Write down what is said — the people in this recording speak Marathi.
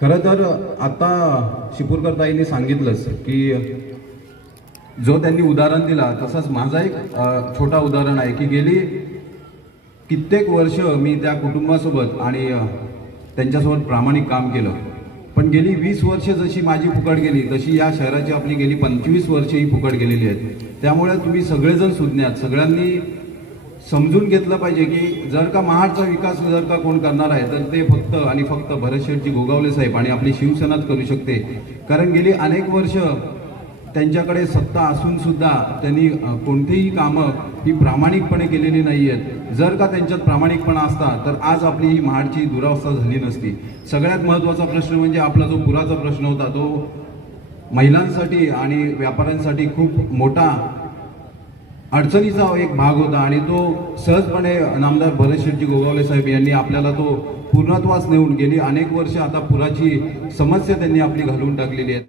खरं तर आता शिपूरकर ताईंनी सांगितलंच की जो त्यांनी उदाहरण दिला तसंच माझा एक छोटा उदाहरण आहे की गेली कित्येक वर्ष मी त्या कुटुंबासोबत आणि त्यांच्यासोबत प्रामाणिक काम केलं, पण गेली 20 वर्ष जशी माझी फुकट गेली तशी या शहराची आपली गेली 25 वर्ष ही फुकट गेलेली आहेत। त्यामुळे तुम्ही सगळेजण सुज्ञात, सगळ्यांनी समजून घेतलं पाहिजे की जर का महाडचा विकास जर का कोण करणार आहे तर ते फक्त आणि फक्त भरत शेठजी गोगावले साहेब आणि आपली शिवसेनाच करू शकते। कारण गेली अनेक वर्ष त्यांच्याकडे सत्ता असून सुद्धा त्यांनी कोणतीही कामं ही प्रामाणिकपणे केलेली नाही आहेत। जर का त्यांच्यात प्रामाणिकपणा असता तर आज आपली ही महाडची दुरावस्था झाली नसती। सगळ्यात महत्त्वाचा प्रश्न म्हणजे आपला जो पुराचा प्रश्न होता तो महिलांसाठी आणि व्यापाऱ्यांसाठी खूप मोठा अडचणीचा एक भाग होता आणि तो सहजपणे नामदार भरत शेठजी गोगावले साहेब यांनी आपल्याला तो पूर्णत्वास नेऊन गेली अनेक वर्ष आता पुराची समस्या त्यांनी आपली घालून टाकलेली आहे।